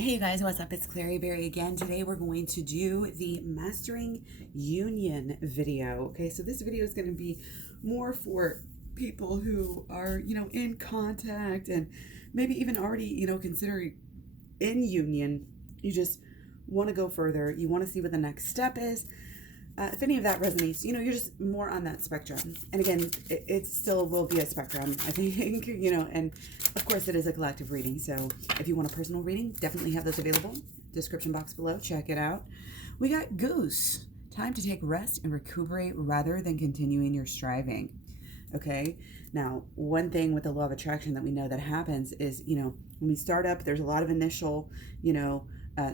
Hey you guys, what's up? It's Klaireeberry again. Today we're going to do the Mastering Union video. Okay, so this video is going to be more for people who are, in contact and maybe even already, considering in union. You just want to go further. You want to see what the next step is. If any of that resonates, you're just more on that spectrum. And again, it still will be a spectrum, I think, and of course it is a collective reading. So if you want a personal reading, definitely have those available. Description box below, check it out. We got Goose. Time to take rest and recuperate rather than continuing your striving. Okay. Now, one thing with the law of attraction that we know that happens is, when we start up, there's a lot of initial,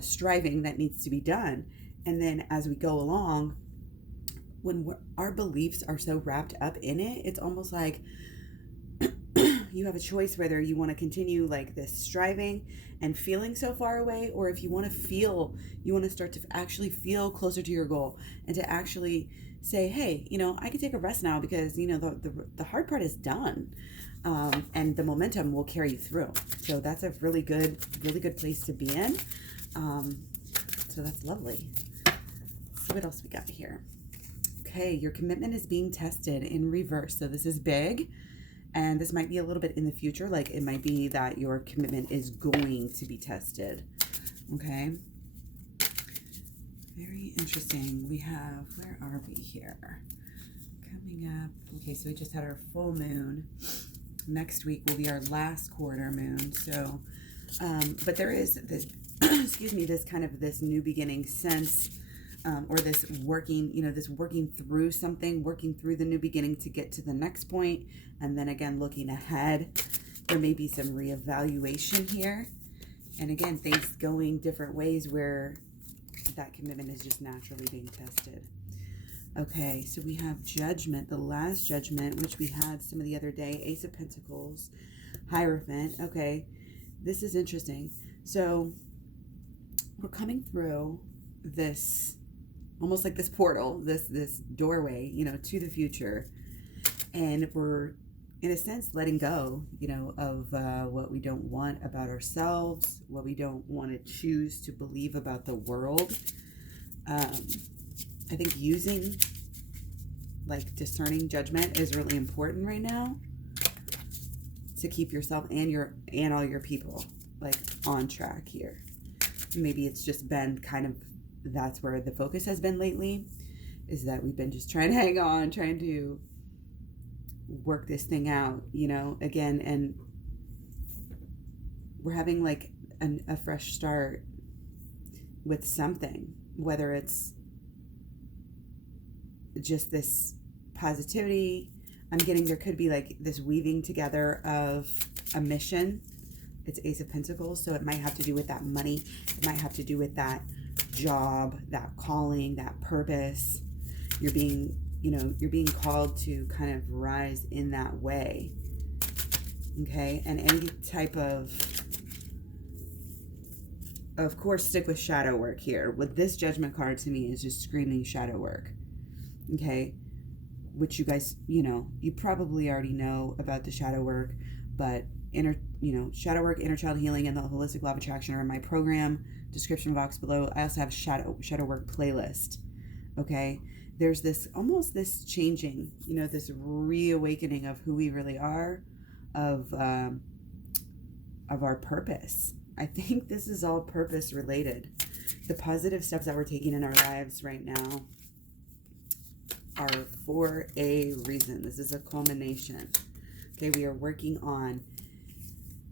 striving that needs to be done. And then as we go along, when our beliefs are so wrapped up in it, it's almost like you have a choice whether you want to continue like this striving and feeling so far away, or if you want to start to actually feel closer to your goal and to actually say, hey, I can take a rest now because, the hard part is done. And the momentum will carry you through. So that's a really good place to be in. So that's lovely. So what else we got here? Okay, your commitment is being tested in reverse. So this is big, and this might be a little bit in the future. Like it might be that your commitment is going to be tested. Okay. Very interesting. We have, where are we here? Coming up. Okay, so we just had our full moon. Next week will be our last quarter moon. So, but there is this, excuse me, this new beginning sense. Or this working through something, working through the new beginning to get to the next point, and then again, looking ahead. There may be some reevaluation here. And again, things going different ways where that commitment is just naturally being tested. Okay, so we have Judgment, the last Judgment, which we had some of the other day, Ace of Pentacles, Hierophant. Okay, this is interesting. So we're coming through this, almost like this portal, this doorway, to the future. And we're, in a sense, letting go, of what we don't want about ourselves, what we don't want to choose to believe about the world. I think using, discerning judgment is really important right now to keep yourself and all your people, on track here. Maybe it's just been kind of, that's where the focus has been lately, is that we've been just trying to hang on, trying to work this thing out, again, and we're having a fresh start with something, whether it's just this positivity. I'm getting there could be this weaving together of a mission. It's Ace of Pentacles, so it might have to do with that money. It might have to do with that job, that calling, that purpose. You're being called to kind of rise in that way. Okay, and any type of course, stick with shadow work here. With this Judgment card, to me, is just screaming shadow work. Okay, which you guys, you probably already know about the shadow work, but shadow work, inner child healing, and the holistic law of attraction are in my program. Description box below. I also have shadow work playlist. Okay, there's this changing, this reawakening of who we really are, of our purpose. I think this is all purpose related. The positive steps that we're taking in our lives right now are for a reason. This is a culmination. Okay, we are working on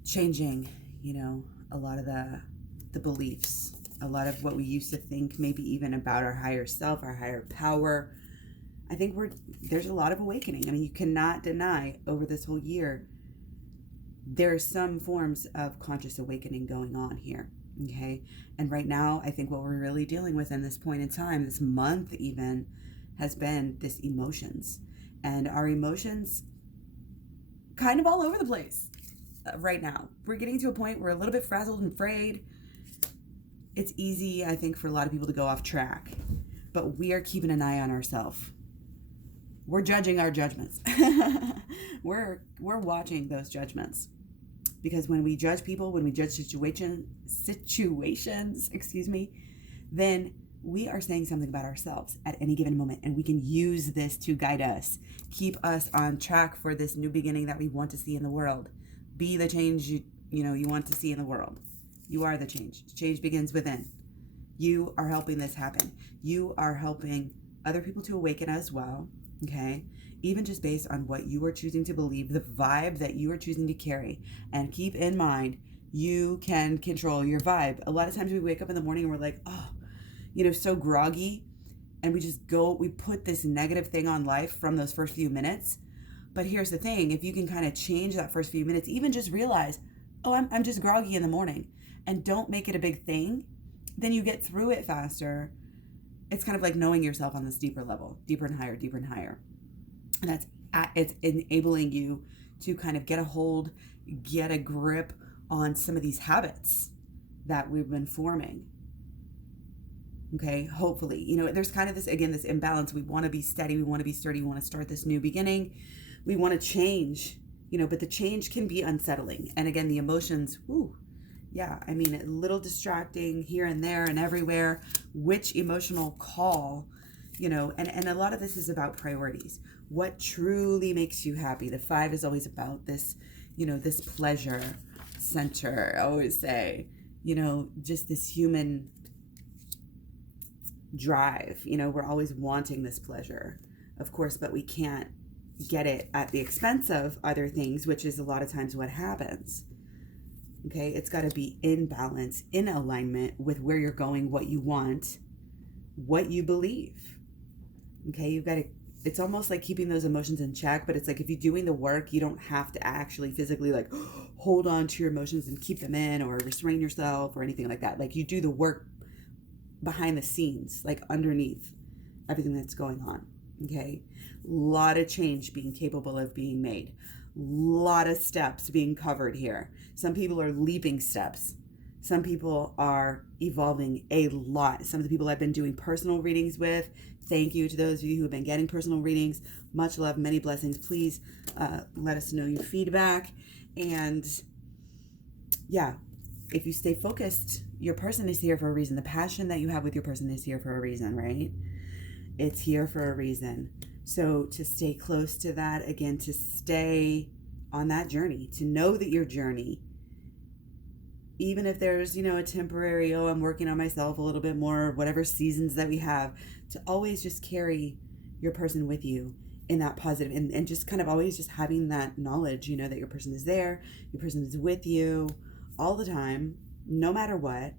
changing, a lot of the beliefs, a lot of what we used to think, maybe even about our higher self, our higher power. I think there's a lot of awakening. I mean, you cannot deny over this whole year, there's some forms of conscious awakening going on here. Okay. And right now, I think what we're really dealing with in this point in time, this month even, has been this emotions. And our emotions kind of all over the place right now. We're getting to a point where we're a little bit frazzled and frayed. It's easy, I think, for a lot of people to go off track, but we are keeping an eye on ourselves. We're judging our judgments. We're watching those judgments. Because when we judge people, when we judge situations, then we are saying something about ourselves at any given moment, and we can use this to guide us, keep us on track for this new beginning that we want to see in the world. Be the change you want to see in the world. You are the change. Change begins within. You are helping this happen. You are helping other people to awaken as well, okay? Even just based on what you are choosing to believe, the vibe that you are choosing to carry. And keep in mind, you can control your vibe. A lot of times we wake up in the morning and we're like, oh, so groggy. And we put this negative thing on life from those first few minutes. But here's the thing, if you can kind of change that first few minutes, even just realize, oh, I'm just groggy in the morning, and don't make it a big thing, then you get through it faster. It's kind of like knowing yourself on this deeper level, deeper and higher, deeper and higher. And it's enabling you to kind of get a grip on some of these habits that we've been forming. Okay, hopefully, there's kind of this imbalance. We want to be steady, we want to be sturdy, we want to start this new beginning, we want to change, but the change can be unsettling. And again, the emotions, a little distracting here and there and everywhere. Which emotional call, and a lot of this is about priorities. What truly makes you happy? The 5 is always about this, this pleasure center, I always say, just this human drive. We're always wanting this pleasure, of course, but we can't get it at the expense of other things, which is a lot of times what happens. Okay, it's got to be in balance, in alignment with where you're going, what you want, what you believe. Okay, it's almost like keeping those emotions in check, but it's like if you're doing the work, you don't have to actually physically like hold on to your emotions and keep them in or restrain yourself or anything like that. Like you do the work behind the scenes, like underneath everything that's going on. Okay, a lot of change being capable of being made, a lot of steps being covered here. Some people are leaping steps, some people are evolving a lot. Some of the people I've been doing personal readings with, thank you to those of you who have been getting personal readings. Much love, many blessings. Please let us know your feedback. And if you stay focused, your person is here for a reason. The passion that you have with your person is here for a reason, right? It's here for a reason. So to stay close to that, again, to stay on that journey, to know that your journey, even if there's, a temporary, I'm working on myself a little bit more, whatever seasons that we have, to always just carry your person with you in that positive, and just kind of always just having that knowledge, that your person is there, your person is with you all the time, no matter what,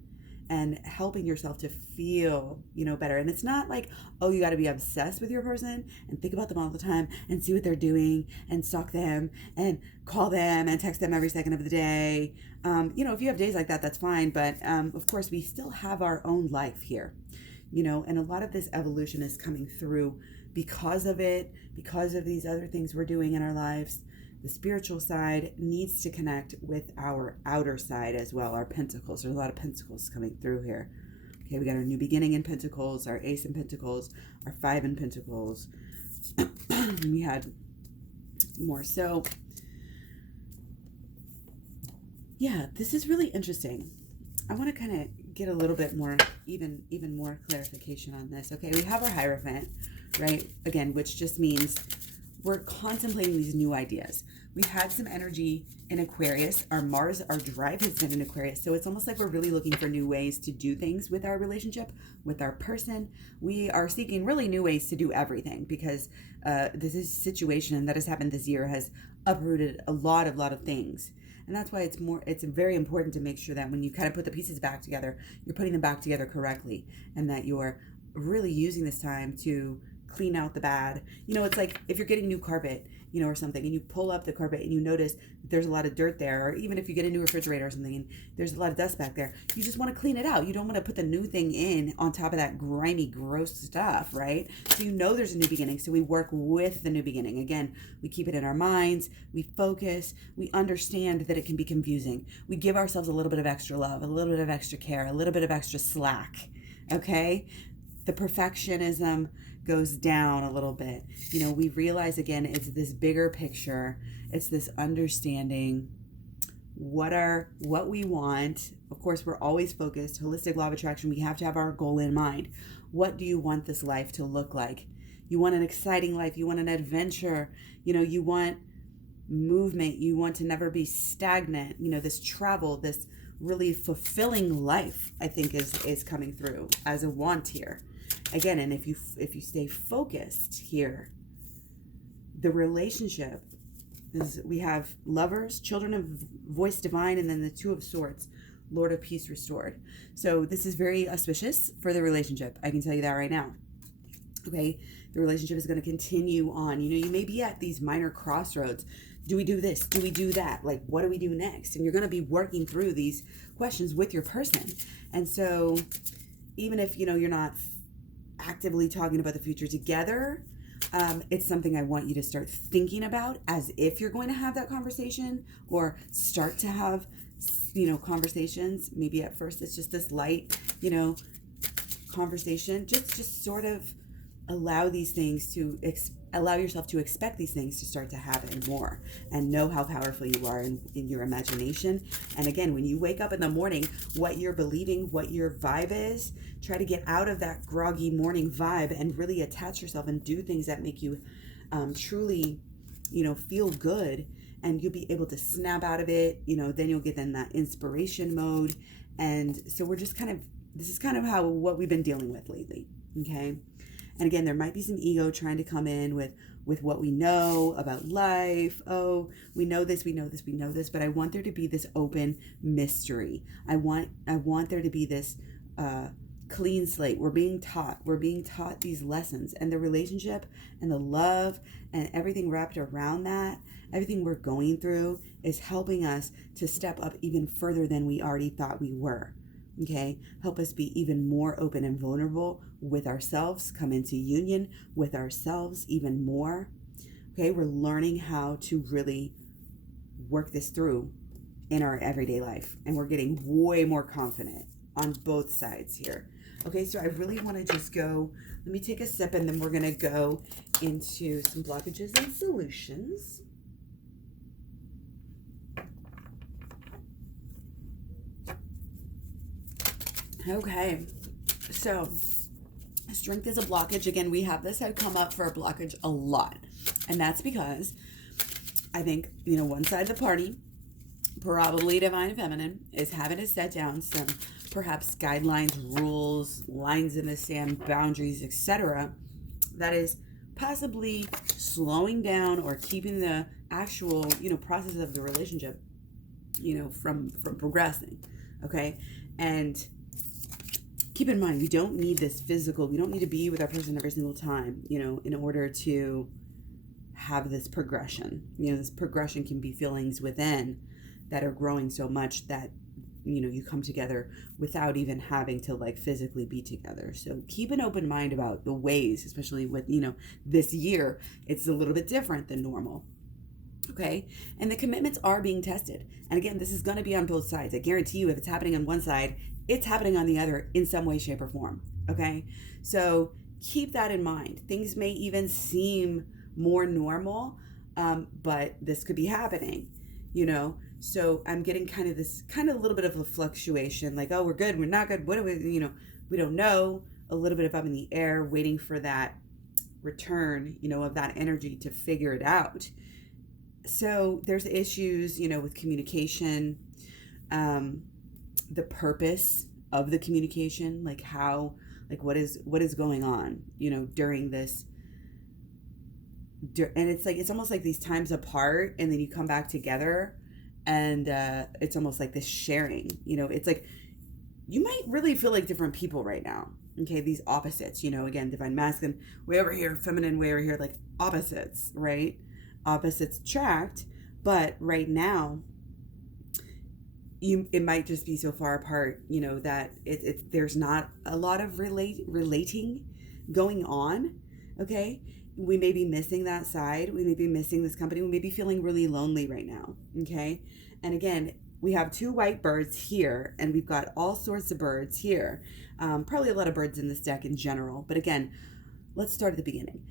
and helping yourself to feel, better. And it's not like, oh, you got to be obsessed with your person and think about them all the time and see what they're doing and stalk them and call them and text them every second of the day. If you have days like that, that's fine. But of course, we still have our own life here, and a lot of this evolution is coming through because of it, because of these other things we're doing in our lives. The spiritual side needs to connect with our outer side as well, our pentacles. There's a lot of pentacles coming through here. Okay, we got our new beginning in pentacles, our ace in pentacles, our 5 in pentacles. We had more. So, this is really interesting. I want to kind of get a little bit more, even more clarification on this. Okay, we have our Hierophant, right? Again, which just means we're contemplating these new ideas. We've had some energy in Aquarius. Our Mars, our drive has been in Aquarius. So it's almost like we're really looking for new ways to do things with our relationship, with our person. We are seeking really new ways to do everything because this situation that has happened this year has uprooted a lot of things. And that's why it's very important to make sure that when you kind of put the pieces back together, you're putting them back together correctly, and that you're really using this time to clean out the bad. It's like if you're getting new carpet, or something, and you pull up the carpet and you notice that there's a lot of dirt there, or even if you get a new refrigerator or something and there's a lot of dust back there, you just want to clean it out. You don't want to put the new thing in on top of that grimy, gross stuff, right? So there's a new beginning. So we work with the new beginning. Again, we keep it in our minds, we focus, we understand that it can be confusing. We give ourselves a little bit of extra love, a little bit of extra care, a little bit of extra slack, okay? The perfectionism goes down a little bit. We realize, again, it's this bigger picture. It's this understanding what we want. Of course, we're always focused. Holistic law of attraction, we have to have our goal in mind. What do you want this life to look like? You want an exciting life. You want an adventure. You want movement. You want to never be stagnant. This travel, this really fulfilling life, I think is coming through as a want here. Again, and if you stay focused here, the relationship is, we have lovers, children of voice divine, and then the Two of Swords, Lord of Peace restored. So this is very auspicious for the relationship. I can tell you that right now. Okay, the relationship is going to continue on. You may be at these minor crossroads. Do we do this? Do we do that? Like, what do we do next? And you're going to be working through these questions with your person. And so even if, you're not actively talking about the future together, it's something I want you to start thinking about as if you're going to have that conversation, or start to have, conversations. Maybe at first it's just this light, conversation. Just sort of allow these things to allow yourself to expect these things to start to happen more, and know how powerful you are in your imagination. And again, when you wake up in the morning, what you're believing, what your vibe is, try to get out of that groggy morning vibe and really attach yourself and do things that make you truly, feel good, and you'll be able to snap out of it. Then you'll get in that inspiration mode. And so this is kind of what we've been dealing with lately. Okay. And again, there might be some ego trying to come in with what we know about life. Oh, we know this, but I want there to be this open mystery. I want there to be this clean slate. We're being taught these lessons, and the relationship and the love and everything wrapped around that, everything we're going through is helping us to step up even further than we already thought we were. Okay, help us be even more open and vulnerable with ourselves, come into union with ourselves even more. Okay, we're learning how to really work this through in our everyday life, and we're getting way more confident on both sides here. Okay, so I really want to just go, let me take a sip, and then we're going to go into some blockages and solutions. Okay, so strength is a blockage. Again, we have this come up for a blockage a lot. And that's because I think, one side of the party, probably divine feminine, is having to set down some perhaps guidelines, rules, lines in the sand, boundaries, etc. that is possibly slowing down or keeping the actual, process of the relationship, from progressing. Okay. And keep in mind, we don't need this physical, we don't need to be with our person every single time, in order to have this progression. This progression can be feelings within that are growing so much that, you come together without even having to physically be together. So keep an open mind about the ways, especially with, this year, it's a little bit different than normal. Okay. And the commitments are being tested. And again, this is going to be on both sides. I guarantee you, if it's happening on one side, it's happening on the other in some way, shape, or form. Okay. So keep that in mind. Things may even seem more normal, but this could be happening, So I'm getting kind of a little bit of a fluctuation, oh, we're good, we're not good. What do we, we don't know, a little bit of up in the air, waiting for that return, of that energy to figure it out. So there's issues, with communication, the purpose of the communication, what is going on, during this. And it's almost like these times apart, and then you come back together, and it's almost like this sharing, it's like you might really feel like different people right now. Okay, these opposites, again, divine masculine way over here, feminine way over here, opposites, right? Opposites attract, but right now it might just be so far apart, that there's not a lot of relating going on. Okay, we may be missing that side, we may be missing this company, we may be feeling really lonely right now. Okay, and again, we have two white birds here, and we've got all sorts of birds here, probably a lot of birds in this deck in general. But again, let's start at the beginning.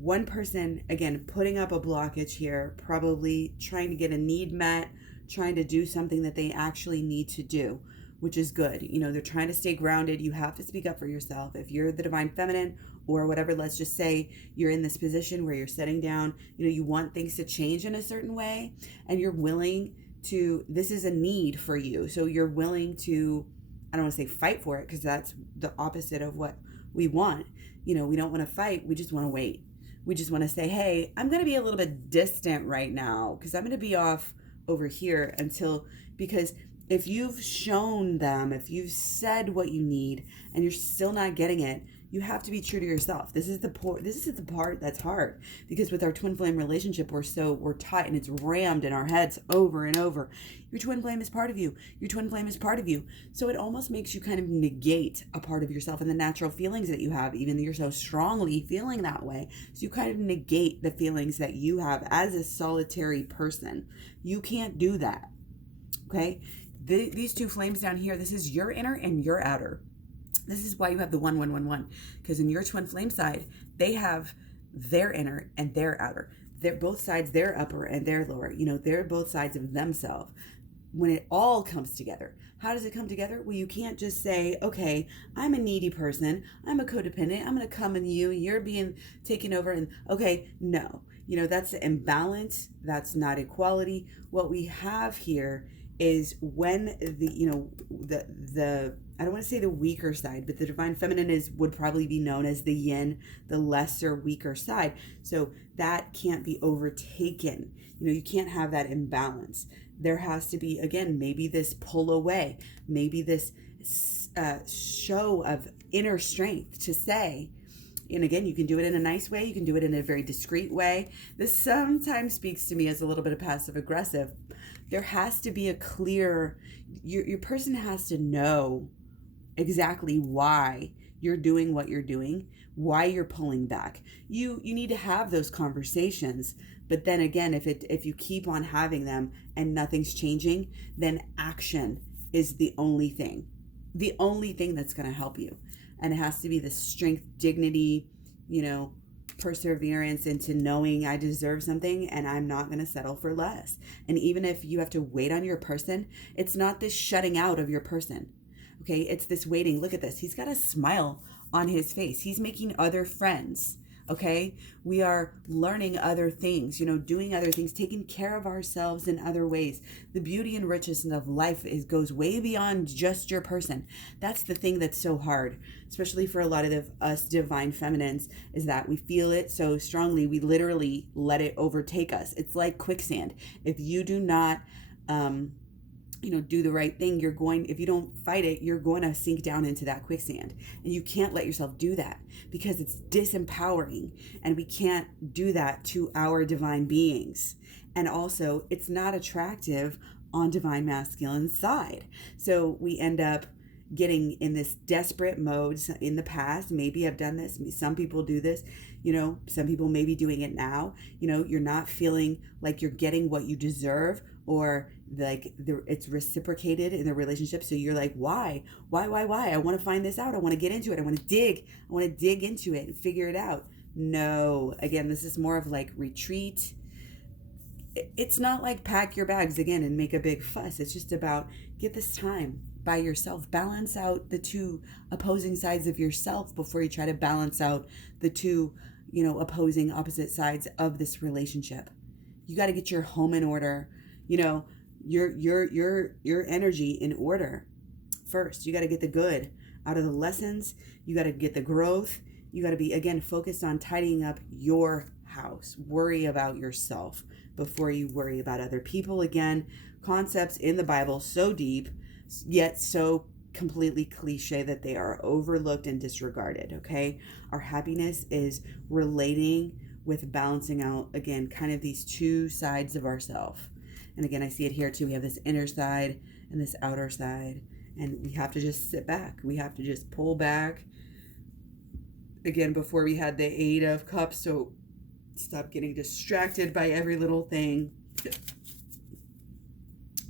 one person, again, putting up a blockage here, probably trying to get a need met, trying to do something that they actually need to do, which is good. You know, they're trying to stay grounded. You have to speak up for yourself. If you're the divine feminine or whatever, let's just say you're in this position where you're sitting down, you know, you want things to change in a certain way, and you're willing to, this is a need for you. So you're willing to, I don't want to say fight for it, because that's the opposite of what we want. You know, we don't want to fight. We just want to wait. We just want to say, hey, I'm going to be a little bit distant right now because I'm going to be off over here until, because if you've shown them, if you've said what you need and you're still not getting it, you have to be true to yourself. This is the part that's hard, because with our twin flame relationship, we're taught, and it's rammed in our heads over and over. Your twin flame is part of you. Your twin flame is part of you. So it almost makes you kind of negate a part of yourself and the natural feelings that you have, even though you're so strongly feeling that way. So you kind of negate the feelings that you have as a solitary person. You can't do that. Okay? These two flames down here, this is your inner and your outer. This is why you have the 1-1-1-1, because in your twin flame side, they have their inner and their outer. They're both sides, their upper and their lower. You know, they're both sides of themselves. When it all comes together, how does it come together? Well, you can't just say, okay, I'm a needy person, I'm a codependent, I'm going to come in you, you're being taken over, and okay, no. You know, that's the imbalance. That's not equality. What we have here is when the I don't want to say the weaker side, but the divine feminine would probably be known as the yin, the lesser, weaker side. So that can't be overtaken. You know, you can't have that imbalance. There has to be, again, maybe this pull away, maybe this show of inner strength to say, and again, you can do it in a nice way. You can do it in a very discreet way. This sometimes speaks to me as a little bit of passive aggressive. There has to be a clear, your person has to know exactly why you're doing what you're doing, why you're pulling back. You need to have those conversations. But then again, if you keep on having them and nothing's changing, then action is the only thing that's going to help you. And it has to be the strength, dignity, you know, perseverance into knowing I deserve something and I'm not going to settle for less. And even if you have to wait on your person, it's not this shutting out of your person. Okay, it's this waiting. Look at this. He's got a smile on his face. He's making other friends. Okay, we are learning other things, you know, doing other things, taking care of ourselves in other ways. The beauty and richness of life goes way beyond just your person. That's the thing that's so hard, especially for a lot of us divine feminines, is that we feel it so strongly, we literally let it overtake us. It's like quicksand. If you do not do the right thing, if you don't fight it, you're going to sink down into that quicksand. And you can't let yourself do that because it's disempowering. And we can't do that to our divine beings. And also, it's not attractive on divine masculine side. So we end up getting in this desperate mode in the past. Maybe I've done this. Some people do this. You know, some people may be doing it now. You know, you're not feeling like you're getting what you deserve, or like it's reciprocated in the relationship. So you're like, why? I want to find this out. I want to get into it. I want to dig into it and figure it out. No, again, this is more of like retreat. It's not like pack your bags again and make a big fuss. It's just about get this time by yourself. Balance out the two opposing sides of yourself before you try to balance out the two, opposing opposite sides of this relationship. You got to get your home in order, your energy in order first. You got to get the good out of the lessons. You got to get the growth. You got to be, again, focused on tidying up your house. Worry about yourself before you worry about other people. Again, concepts in the Bible so deep, yet so completely cliche that they are overlooked and disregarded, okay? Our happiness is relating with balancing out, again, kind of these two sides of ourselves. And again, I see it here too. We have this inner side and this outer side, and we have to just sit back. We have to just pull back. Again, before we had the 8 of Cups, so stop getting distracted by every little thing.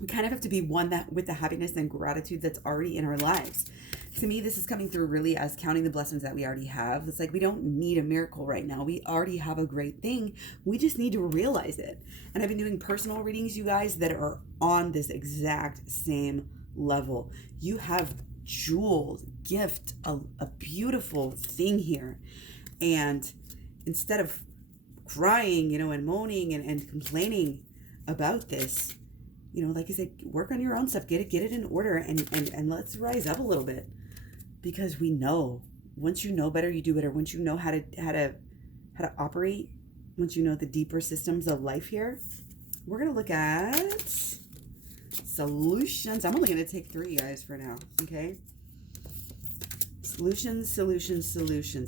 We kind of have to be one that with the happiness and gratitude that's already in our lives. To me, this is coming through really as counting the blessings that we already have. It's like we don't need a miracle right now. We already have a great thing. We just need to realize it. And I've been doing personal readings, you guys, that are on this exact same level. You have jewels, gift, a beautiful thing here. And instead of crying, and moaning and complaining about this, like I said, work on your own stuff, get it in order, and let's rise up a little bit, because we know, once you know better, you do better. Once you know how to operate, once you know the deeper systems of life here, we're gonna look at solutions. I'm only gonna take 3, guys, for now. Okay. Solutions.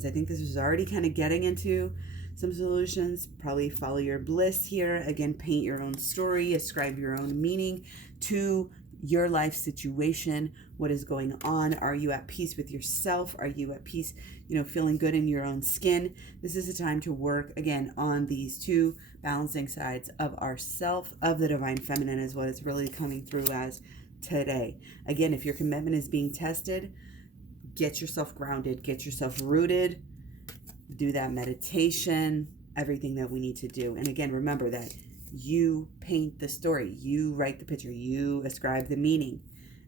I think this is already kind of getting into some solutions. Probably follow your bliss here. Again, paint your own story, ascribe your own meaning to your life situation. What is going on? Are you at peace with yourself? Are you at peace, feeling good in your own skin? This is a time to work, again, on these 2 balancing sides of ourself, of the divine feminine, is what it's really coming through as today. Again, if your commitment is being tested, get yourself grounded, get yourself rooted, do that meditation, everything that we need to do. And again, remember that you paint the story, you write the picture, you ascribe the meaning.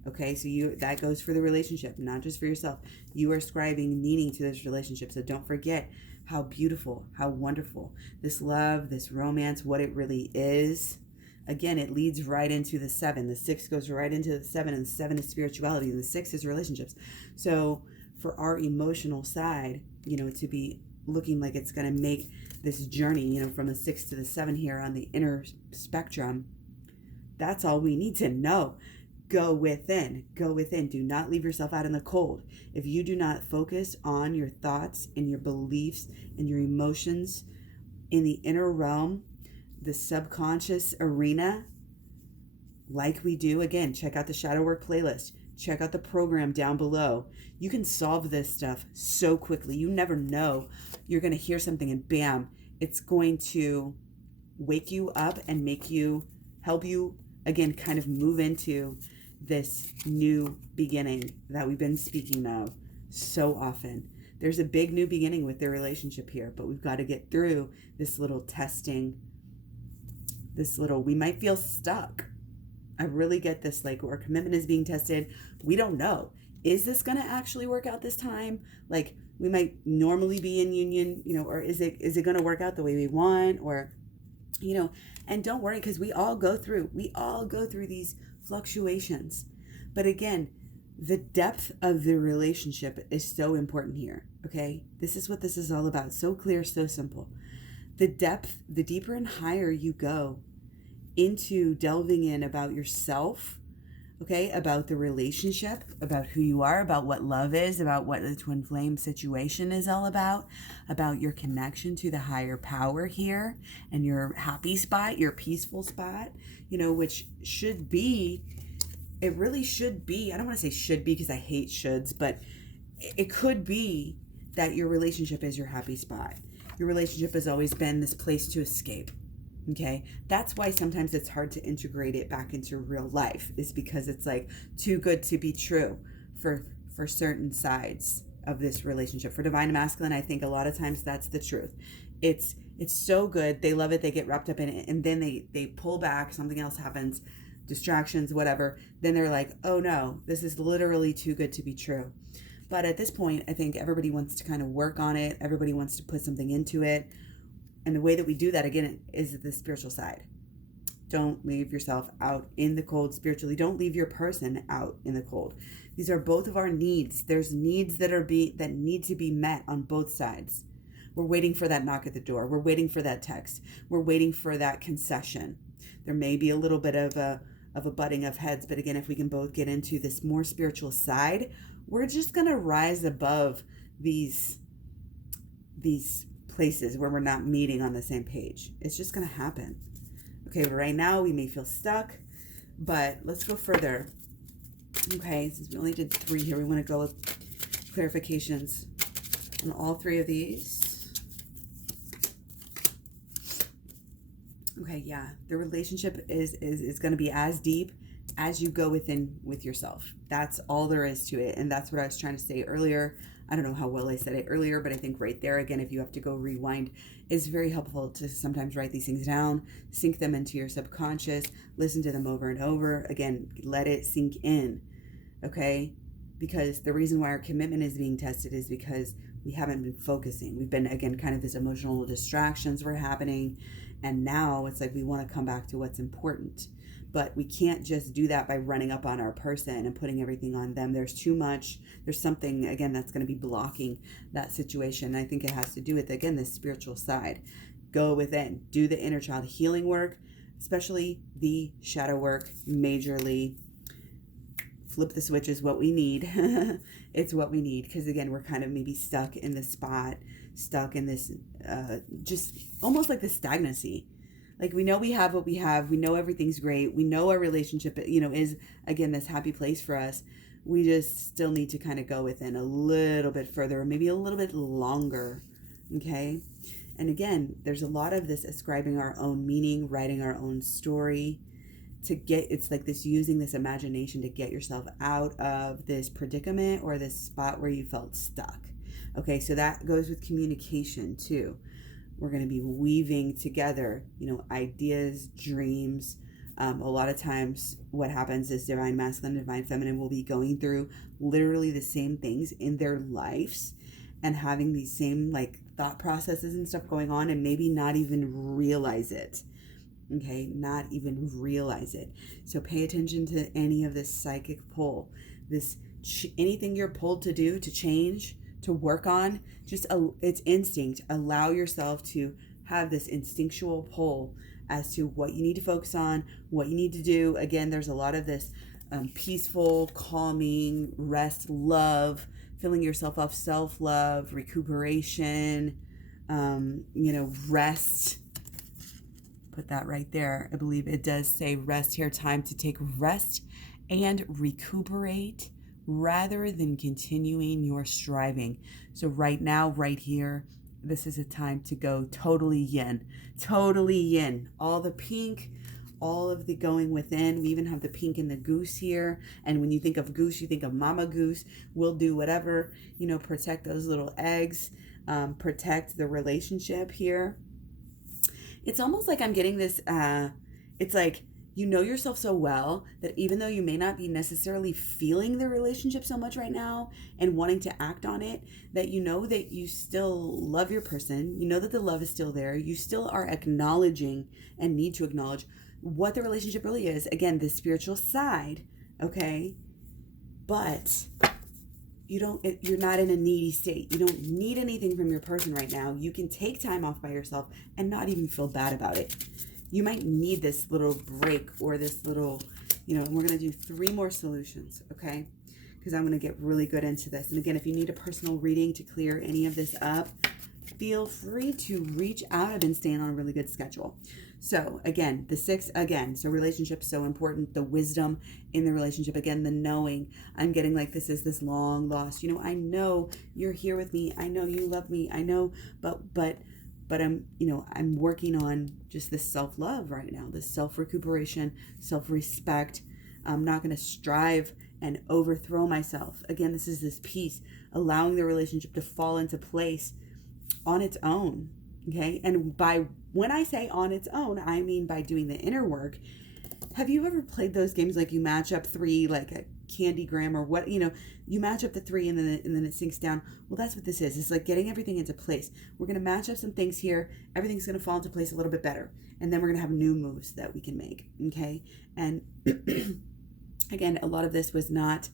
Okay, so that goes for the relationship, not just for yourself. You are ascribing meaning to this relationship. So don't forget how beautiful, how wonderful this love, this romance, what it really is. Again, it leads right into the 7. The 6 goes right into the 7, and the 7 is spirituality, and the 6 is relationships. So for our emotional side, to be looking like it's going to make this journey, from the 6 to the 7 here on the inner spectrum, that's all we need to know. Go within. Do not leave yourself out in the cold. If you do not focus on your thoughts and your beliefs and your emotions in the inner realm, the subconscious arena, like we do, again, check out the shadow work playlist. Check out the program down below. You can solve this stuff so quickly. You never know. You're going to hear something and bam, it's going to wake you up and help you, again, kind of move into this new beginning that we've been speaking of so often. There's a big new beginning with their relationship here, but we've got to get through this little testing, we might feel stuck. I really get this, like our commitment is being tested. We don't know. Is this going to actually work out this time? Like we might normally be in union, or is it going to work out the way we want? Or, and don't worry, because we all go through these fluctuations. But again, the depth of the relationship is so important here. Okay. This is what this is all about. So clear, so simple. The depth, the deeper and higher you go into delving in about yourself, okay, about the relationship, about who you are, about what love is, about what the twin flame situation is all about your connection to the higher power here and your happy spot, your peaceful spot, which should be, it really should be, I don't want to say should be because I hate shoulds, but it could be that your relationship is your happy spot. Your relationship has always been this place to escape. Okay, that's why sometimes it's hard to integrate it back into real life, is because it's like too good to be true for certain sides of this relationship. For divine masculine, I think a lot of times that's the truth. It's so good, they love it, they get wrapped up in it, and then they pull back, something else happens, distractions, whatever. Then they're like, oh no, this is literally too good to be true. But at this point, I think everybody wants to kind of work on it. Everybody wants to put something into it. And the way that we do that, again, is the spiritual side. Don't leave yourself out in the cold spiritually. Don't leave your person out in the cold. These are both of our needs. There's needs that need to be met on both sides. We're waiting for that knock at the door. We're waiting for that text. We're waiting for that concession. There may be a little bit of a butting of heads, but again, if we can both get into this more spiritual side, we're just going to rise above these places where we're not meeting on the same page. It's just going to happen. Okay, but right now we may feel stuck, but let's go further. Okay, since we only did 3 here, we want to go with clarifications on all 3 of these. Okay, yeah, the relationship is going to be as deep as you go within with yourself. That's all there is to it. And that's what I was trying to say earlier. I don't know how well I said it earlier, but I think right there, again, if you have to go rewind, it's very helpful to sometimes write these things down, sink them into your subconscious, listen to them over and over. Again, let it sink in, okay? Because the reason why our commitment is being tested is because we haven't been focusing. We've been, again, kind of these emotional distractions were happening. And now it's like we want to come back to what's important. But we can't just do that by running up on our person and putting everything on them. There's too much. There's something, again, that's going to be blocking that situation. I think it has to do with, again, the spiritual side. Go within. Do the inner child healing work, especially the shadow work, majorly. Flip the switch is what we need. It's what we need. Because, again, we're kind of maybe stuck in this spot, stuck in this just almost like the stagnancy. Like, we know we have what we have. We know everything's great. We know our relationship, is, again, this happy place for us. We just still need to kind of go within a little bit further, or maybe a little bit longer, okay? And again, there's a lot of this ascribing our own meaning, writing our own story it's like this, using this imagination to get yourself out of this predicament or this spot where you felt stuck. Okay, so that goes with communication too. We're going to be weaving together, ideas, dreams. A lot of times what happens is divine masculine, divine feminine will be going through literally the same things in their lives and having these same thought processes and stuff going on, and maybe not even realize it. Okay, not even realize it. So pay attention to any of this psychic pull, anything you're pulled to do, to change, to work on. It's instinct. Allow yourself to have this instinctual pull as to what you need to focus on, what you need to do. Again, there's a lot of this peaceful, calming, rest, love, filling yourself up, self-love, recuperation, rest. Put that right there. I believe it does say rest here, time to take rest and recuperate rather than continuing your striving. So right now, right here, this is a time to go totally yin. All the pink, all of the going within. We even have the pink in the goose here. And when you think of goose, you think of mama goose. We'll do whatever, protect those little eggs, protect the relationship here. It's almost like I'm getting this, it's like, yourself so well that even though you may not be necessarily feeling the relationship so much right now and wanting to act on it, that that you still love your person, that the love is still there, you still are acknowledging and need to acknowledge what the relationship really is. Again, the spiritual side, okay? But you're not in a needy state. You don't need anything from your person right now. You can take time off by yourself and not even feel bad about it. You might need this little break or this little, we're going to do 3 more solutions, okay? Because I'm going to get really good into this. And again, if you need a personal reading to clear any of this up, feel free to reach out. I've been staying on a really good schedule. So again, the 6, so relationships so important, the wisdom in the relationship, again, the knowing. I'm getting this is this long lost, I know you're here with me. I know you love me. I know, but I'm, I'm working on just this self-love right now, this self-recuperation, self-respect. I'm not going to strive and overthrow myself. Again, this is this peace, allowing the relationship to fall into place on its own. Okay. And when I say on its own, I mean by doing the inner work. Have you ever played those games like you match up 3, like a Candygram or what, you match up the 3 and then it sinks down. Well, that's what this is. It's like getting everything into place. We're going to match up some things here. Everything's going to fall into place a little bit better. And then we're going to have new moves that we can make. Okay. And again, a lot of this was not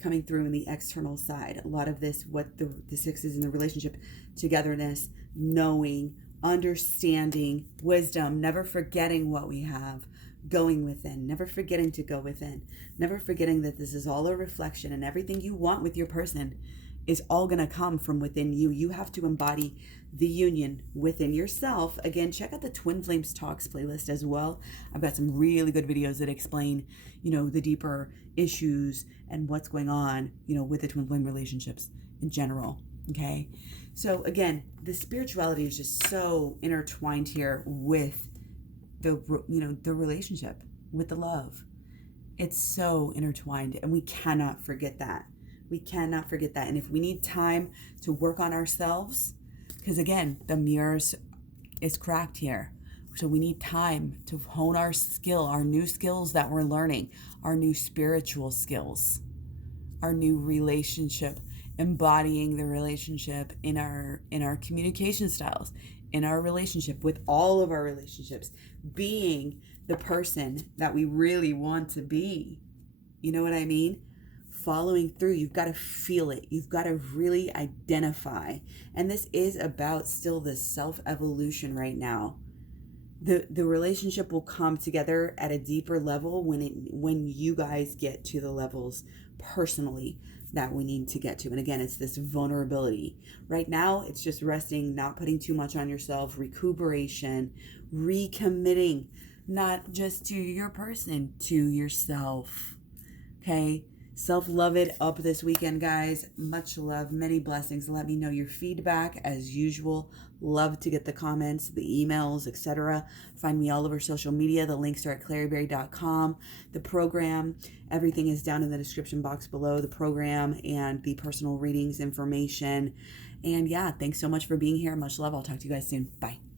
coming through in the external side. A lot of this, what the 6 is in the relationship, togetherness, knowing, understanding, wisdom, never forgetting what we have, going within, never forgetting to go within, never forgetting that this is all a reflection and everything you want with your person is all going to come from within you. You have to embody the union within yourself. Again, check out the Twin Flames Talks playlist as well. I've got some really good videos that explain, the deeper issues and what's going on, with the twin flame relationships in general. Okay. So again, the spirituality is just so intertwined here with the relationship, with the love. It's so intertwined, and we cannot forget that. We cannot forget that. And if we need time to work on ourselves, because again, the mirrors is cracked here. So we need time to hone our skill, our new skills that we're learning, our new spiritual skills, our new relationship, embodying the relationship in our communication styles, in our relationship with all of our relationships, being the person that we really want to be. You know what I mean? Following through, you've got to feel it. You've got to really identify. And this is about still this self-evolution right now. The relationship will come together at a deeper level when you guys get to the levels personally that we need to get to. And again, it's this vulnerability. Right now, it's just resting, not putting too much on yourself, recuperation, recommitting, not just to your person, to yourself. Okay? Self-love it up this weekend, guys. Much love, many blessings. Let me know your feedback as usual. Love to get the comments, the emails, etc. Find me all over social media. The links are at Klaireeberry.com. The program, everything is down in the description box below. The program and the personal readings information. And yeah, thanks so much for being here. Much love. I'll talk to you guys soon. Bye.